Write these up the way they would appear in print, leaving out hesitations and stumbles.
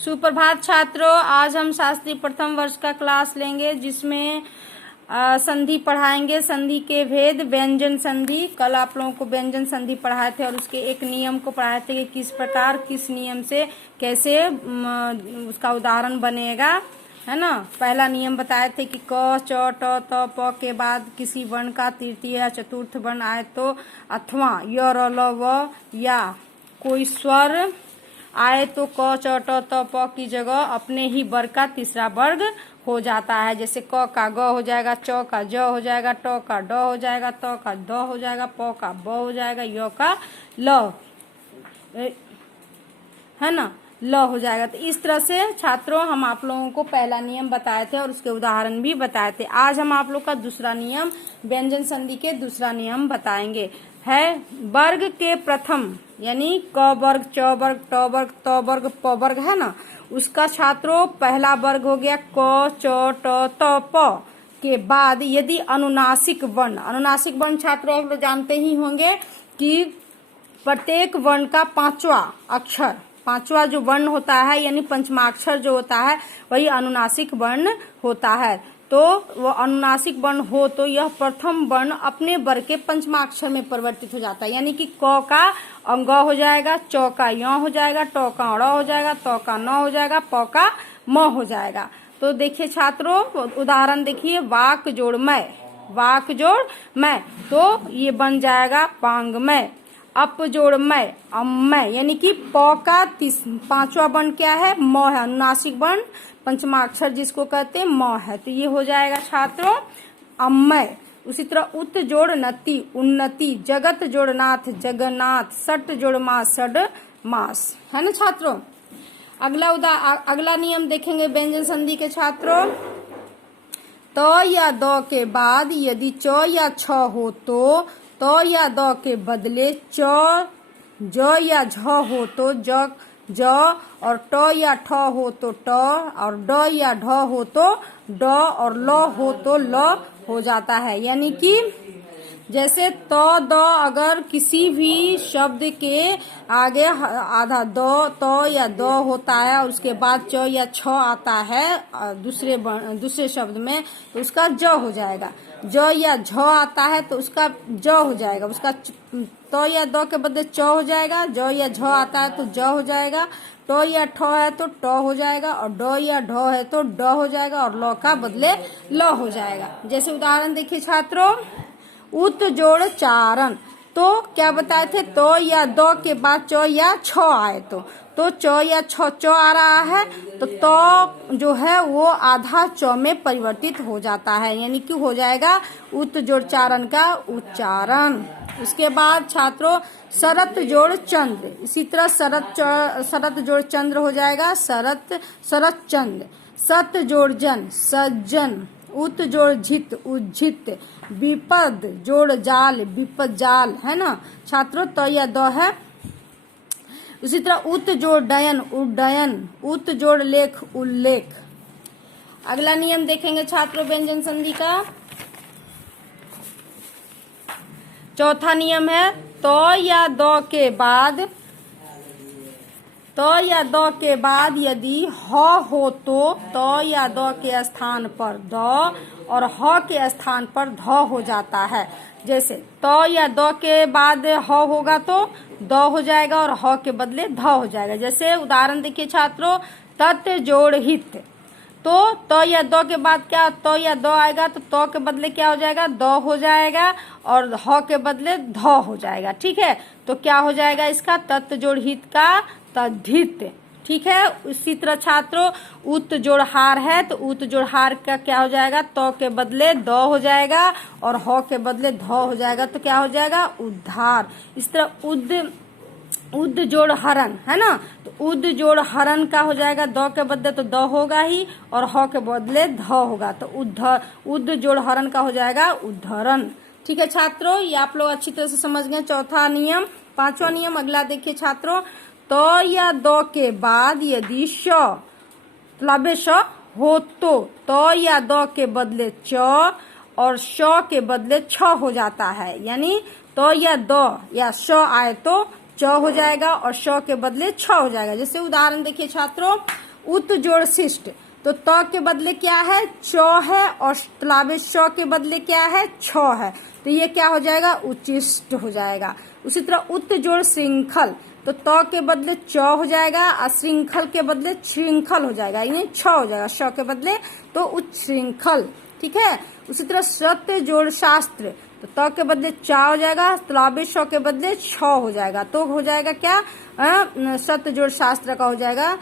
सुप्रभात छात्रों, आज हम शास्त्री प्रथम वर्ष का क्लास लेंगे जिसमें संधि पढ़ाएंगे। संधि के भेद, व्यंजन संधि। कल आप लोगों को व्यंजन संधि पढ़ाए थे और उसके एक नियम को पढ़ाए थे कि किस प्रकार किस नियम से कैसे उसका उदाहरण बनेगा, है ना। पहला नियम बताए थे कि क, च, ट, त, प के बाद किसी वर्ण का तृतीय या चतुर्थ वर्ण आए तो, अथवा य, र, ल, व या कोई स्वर आए तो क, च, ट, त, प की जगह अपने ही वर्ग का तीसरा वर्ग हो जाता है। जैसे क का ग हो जाएगा, च का ज हो जाएगा, ट का ड हो जाएगा, त का द हो जाएगा, प का ब हो जाएगा, य का ल, है ना, ल हो जाएगा। तो इस तरह से छात्रों हम आप लोगों को पहला नियम बताए थे और उसके उदाहरण भी बताए थे। आज हम आप लोग का दूसरा नियम, व्यंजन संधि के दूसरा नियम बताएंगे। है वर्ग के प्रथम यानी क वर्ग, च वर्ग, ट वर्ग, त वर्ग, प वर्ग, है ना, उसका छात्रों पहला वर्ग हो गया क, च, ट, त, प के बाद यदि अनुनासिक वर्ण छात्रों आप लोग जानते ही होंगे कि प्रत्येक वर्ण का पांचवा जो वर्ण होता है यानी पंचमाक्षर जो होता है वही अनुनासिक वर्ण होता है। तो वो अनुनासिक वर्ण हो तो यह प्रथम वर्ण अपने वर्ग के पंचमाक्षर में परिवर्तित हो जाता है। यानी कि क का अंग हो जाएगा, च का य हो जाएगा, ट का ड़ हो जाएगा, त का न हो जाएगा, प का म हो जाएगा। तो देखिए छात्रों उदाहरण देखिए, वाक जोड़ मैं, तो ये बन जाएगा पांगमय। अप जोड़ मैं, अम्मय, यानी कि प का पांचवा वर्ण क्या है, म है, अनुनासिक वर्ण पंचमाक्षर जिसको कहते हैं म है, तो ये हो जाएगा छात्रों अम्मय। उसी तरह उत जोड़ नति, उन्नति, जगत जोड़ नाथ, जगन्नाथ, सट जोड़ मास, सड मास, है ना छात्रों। अगला नियम देखेंगे व्यंजन संधि के छात्रों। त या द के बाद यदि च या छ हो तो त या द के बदले च, ज या झ हो तो ज, और ट या ठ हो तो ट, और ड या ढ हो तो ड, और ल हो तो ल हो जाता है। यानी कि जैसे त द अगर किसी भी शब्द के आगे आधा द, त या द होता है और उसके बाद च या छ आता है दूसरे शब्द में तो उसका ज हो जाएगा। ज या झ आता है तो उसका ज हो जाएगा, उसका त या द के बदले च हो जाएगा। ज या झ आता है तो ज हो जाएगा। ट या ठ है तो ट हो जाएगा, और ड या ढ है तो ड हो जाएगा, और ल का बदले ल हो जाएगा। जैसे उदाहरण देखिए छात्रों, उत जोड़ चारण, तो क्या बताए थे, तो या द के बाद च या छ आए तो च या च आ रहा है तो जो है वो आधा च में परिवर्तित हो जाता है, यानी कि हो जाएगा उत जोड़ चारण का उच्चारण। उसके बाद छात्रों शरत जोड़ चंद्र, इसी तरह शरत जोड़ चंद्र हो जाएगा शरत चंद्र। सत जोड़ जन, सज्जन। उत जोड़ झित, उज्झित। विपद जोड़ जाल, विपद जाल, है ना छात्रों, त या द है। उसी तरह उत जोड़ डयन, उड्डयन। उत जोड़ लेख, उल्लेख। अगला नियम देखेंगे छात्रों व्यंजन संधि का। चौथा नियम है तो या द के बाद यदि ह हो तो त या द के स्थान पर द और ह के स्थान पर ध हो जाता है। जैसे त या द के बाद ह होगा तो द हो जाएगा और ह के बदले ध हो जाएगा। जैसे उदाहरण देखिए छात्रों, तत् जोड़ हित, तो त या द के बाद क्या, त या द आएगा तो त के बदले क्या हो जाएगा, द हो जाएगा, और ह के बदले ध हो जाएगा। ठीक है, तो क्या हो जाएगा इसका, तत् जोड़ हित का तद्धित। ठीक है, उसी तरह छात्रों उत जोड़ हार है तो उत जोड़ हार का क्या हो जाएगा, त के बदले द हो जाएगा और ह के बदले ध हो जाएगा, तो क्या हो जाएगा उद्धार। इस तरह उद जोड़ हरण, है ना, तो उद जोड़ हरण का हो जाएगा, द के बदले तो द होगा ही और ह के बदले ध होगा, तो उद जोड़ हरण का हो जाएगा उद्धरण। ठीक है छात्रों, ये आप लोग अच्छी तरह से समझ गए चौथा नियम। पांचवा नियम अगला देखिए छात्रों, तो या द के बाद यदि श हो तो या द के बदले च और श के बदले छ हो जाता है। यानी तो या द या श आए तो च हो जाएगा और श के बदले छ हो जाएगा। जैसे उदाहरण देखिए छात्रों, उत जोड़ शिष्ट, तो त के बदले क्या है, च है, और तालव्य श के बदले क्या है, छ है, तो ये क्या हो जाएगा, उचिष्ट हो जाएगा। उसी तरह उत जोड़ श्रृंखल, तो त के बदले च हो जाएगा, और श्रृंखल के बदले श्रृंखल हो जाएगा, यानी छ हो जाएगा, श के बदले तो उच्छृंखल। ठीक है। उसी तरह सत्य जोड़ शास्त्र, तो त के बदले चा हो जाएगा, तालव्य श के बदले छ हो जाएगा, तो हो जाएगा क्या, सत्य जोड़ शास्त्र का हो जाएगा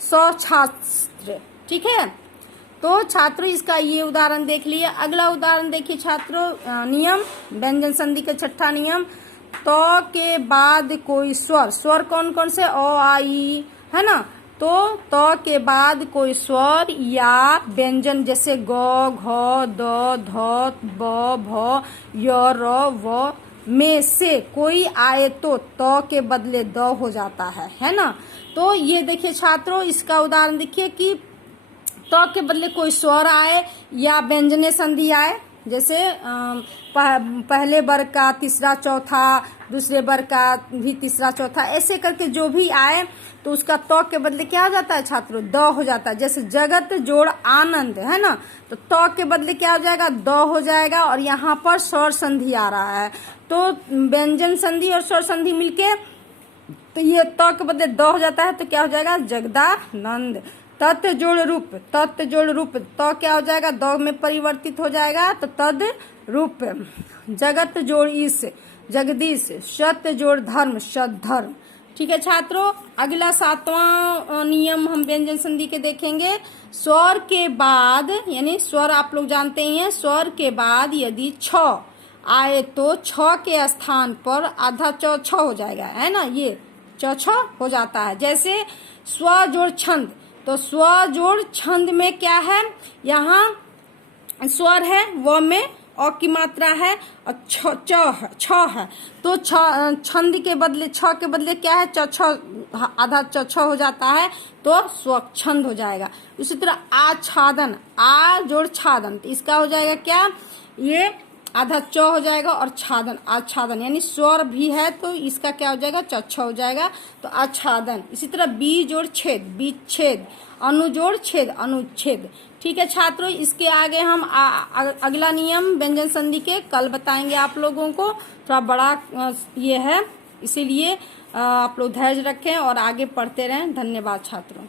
सछास्त्र। ठीक है। तो छात्रों इसका ये उदाहरण देख लिए। अगला उदाहरण देखिए छात्रों, नियम व्यंजन संधि का छठा नियम, तो के बाद कोई स्वर, स्वर कौन कौन से, अ आ ई है ना, तो के बाद कोई स्वर या व्यंजन जैसे ग घ द ध ब भ य र व में से कोई आए तो के बदले द हो जाता है ना। तो ये देखिए छात्रों, इसका उदाहरण देखिए कि त के बदले कोई स्वर आए या व्यंजने संधि आए, जैसे पहले वर्ग का तीसरा चौथा, दूसरे वर्ग का भी तीसरा चौथा, ऐसे करके जो भी आए तो उसका त के बदले क्या हो जाता है छात्रों, द हो जाता है। जैसे जगत जोड़ आनंद है ना, तो त के बदले क्या हो जाएगा, द हो जाएगा, और यहाँ पर स्वर संधि आ रहा है, तो व्यंजन संधि और स्वर संधि मिलके तो ये त के बदले द हो जाता है, तो क्या हो जाएगा, जगदानंद। तत् जोड़ रूप, तत् जोड़ रूप, तो क्या हो जाएगा, द में परिवर्तित हो जाएगा, तो तद रूप। जगत जोड़ ईश, जगदीश। सत्य जोड़ धर्म, सद्धर्म। ठीक है छात्रों। अगला सातवां नियम हम व्यंजन संधि के देखेंगे। स्वर के बाद, यानी स्वर आप लोग जानते ही हैं, स्वर के बाद यदि छ आए तो छ के स्थान पर आधा च छ हो जाएगा, है ना, ये च छ हो जाता है। जैसे स्व जोड़ छंद, तो स्व जोड़ छंद में क्या है, यहाँ स्वर है, व में अ की मात्रा है, और छ है, तो छंद के बदले, छ के बदले क्या है, च छ, आधा च छ हो जाता है, तो स्वच्छंद हो जाएगा। उसी तरह आच्छादन, आ जोड़ छादन, तो इसका हो जाएगा क्या, ये आधा च हो जाएगा, और छादन, आच्छादन, यानी स्वर भी है तो इसका क्या हो जाएगा, छ हो जाएगा, तो आच्छादन। इसी तरह बी जोड़ छेद, विच्छेद। अनु जोड़ छेद, अनुच्छेद। ठीक है छात्रों, इसके आगे हम अगला नियम व्यंजन संधि के कल बताएंगे आप लोगों को, थोड़ा बड़ा ये है, इसीलिए आप लोग धैर्य रखें और आगे पढ़ते रहें। धन्यवाद छात्रों।